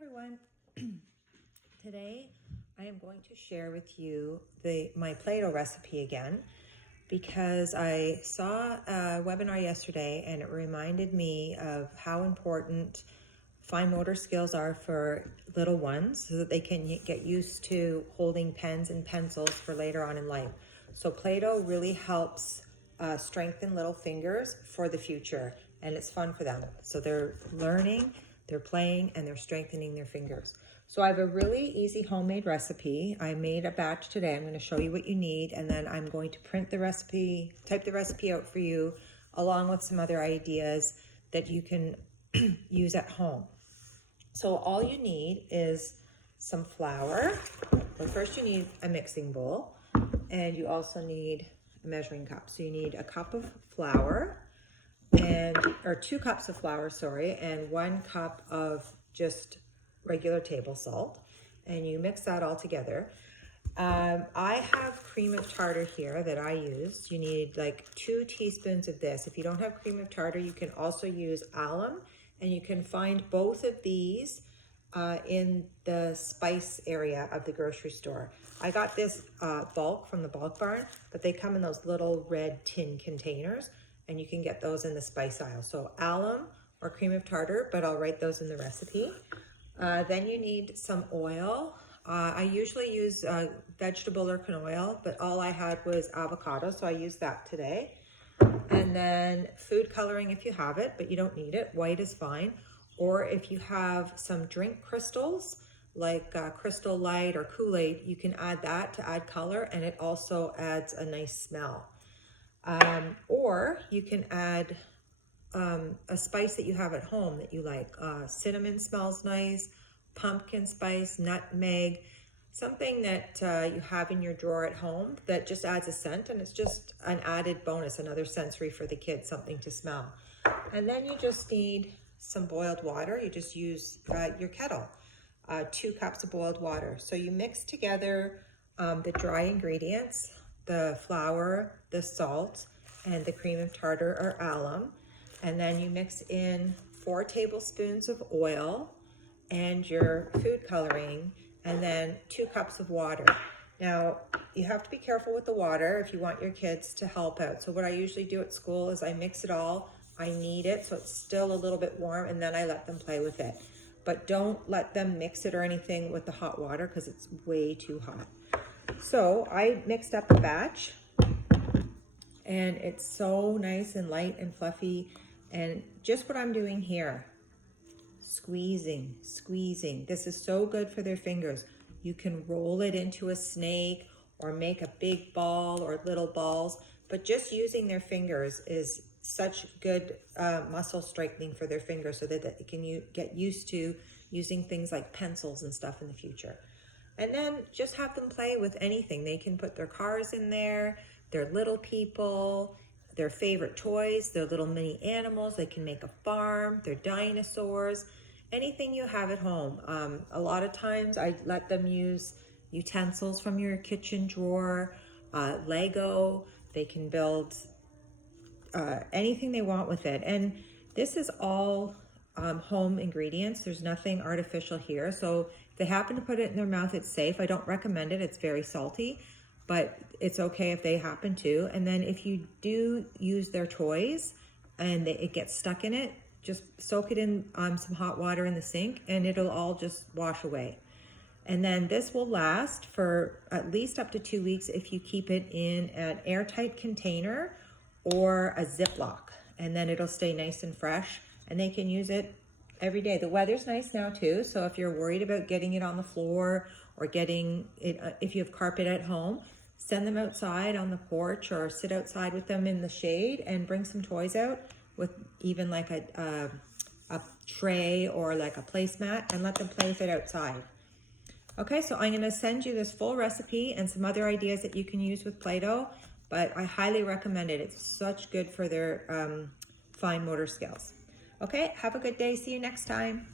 Everyone. Today I am going to share with you my Play-Doh recipe again because I saw a webinar yesterday and it reminded me of how important fine motor skills are for little ones so that they can get used to holding pens and pencils for later on in life. So Play-Doh really helps strengthen little fingers for the future, and it's fun for them. So they're learning, they're playing, and they're strengthening their fingers. So I have a really easy homemade recipe. I made a batch today. I'm going to show you what you need, and then I'm going to print the recipe, type the recipe out for you, along with some other ideas that you can use at home. So all you need is some flour. Well, first you need a mixing bowl, and you also need a measuring cup. So you need a cup of flour, or 2 cups of flour, sorry, and 1 cup of just regular table salt, and you mix that all together. I have cream of tartar here that I used. You need like 2 teaspoons of this. If you don't have cream of tartar, you can also use alum, and you can find both of these in the spice area of the grocery store. I got this bulk from the Bulk Barn, but they come in those little red tin containers, and you can get those in the spice aisle. So alum or cream of tartar, but I'll write those in the recipe. Then you need some oil. I usually use vegetable or canola oil, but all I had was avocado, so I used that today. And then food coloring if you have it, but you don't need it. White is fine. Or if you have some drink crystals, like Crystal Light or Kool-Aid, you can add that to add color, and it also adds a nice smell. Or you can add a spice that you have at home that you like. Cinnamon smells nice, pumpkin spice, nutmeg, something that you have in your drawer at home that just adds a scent, and it's just an added bonus, another sensory for the kids, something to smell. And then you just need some boiled water. You just use your kettle, 2 cups of boiled water. So you mix together the dry ingredients, the flour, the salt, and the cream of tartar or alum. And then you mix in 4 tablespoons of oil and your food coloring, and then 2 cups of water. Now, you have to be careful with the water if you want your kids to help out. So what I usually do at school is I mix it all, I knead it so it's still a little bit warm, and then I let them play with it. But don't let them mix it or anything with the hot water because it's way too hot. So I mixed up a batch, and it's so nice and light and fluffy. And just what I'm doing here, squeezing. This is so good for their fingers. You can roll it into a snake or make a big ball or little balls, but just using their fingers is such good muscle strengthening for their fingers so that they can get used to using things like pencils and stuff in the future. And then just have them play with anything. They can put their cars in there, their little people, their favorite toys, their little mini animals. They can make a farm, their dinosaurs, anything you have at home. A lot of times I let them use utensils from your kitchen drawer, Lego. They can build anything they want with it. And this is all home ingredients. There's nothing artificial here. So if they happen to put it in their mouth, it's safe. I don't recommend it. It's very salty, but it's okay if they happen to. And then if you do use their toys and it gets stuck in it, just soak it in some hot water in the sink, and it'll all just wash away. And then this will last for at least up to 2 weeks if you keep it in an airtight container or a Ziploc, and then it'll stay nice and fresh, and they can use it every day. The weather's nice now too, so if you're worried about getting it on the floor or getting it, if you have carpet at home, send them outside on the porch or sit outside with them in the shade, and bring some toys out with even like a tray or like a placemat, and let them play with it outside. Okay, so I'm gonna send you this full recipe and some other ideas that you can use with Play-Doh, but I highly recommend it. It's such good for their fine motor skills. Okay, have a good day. See you next time.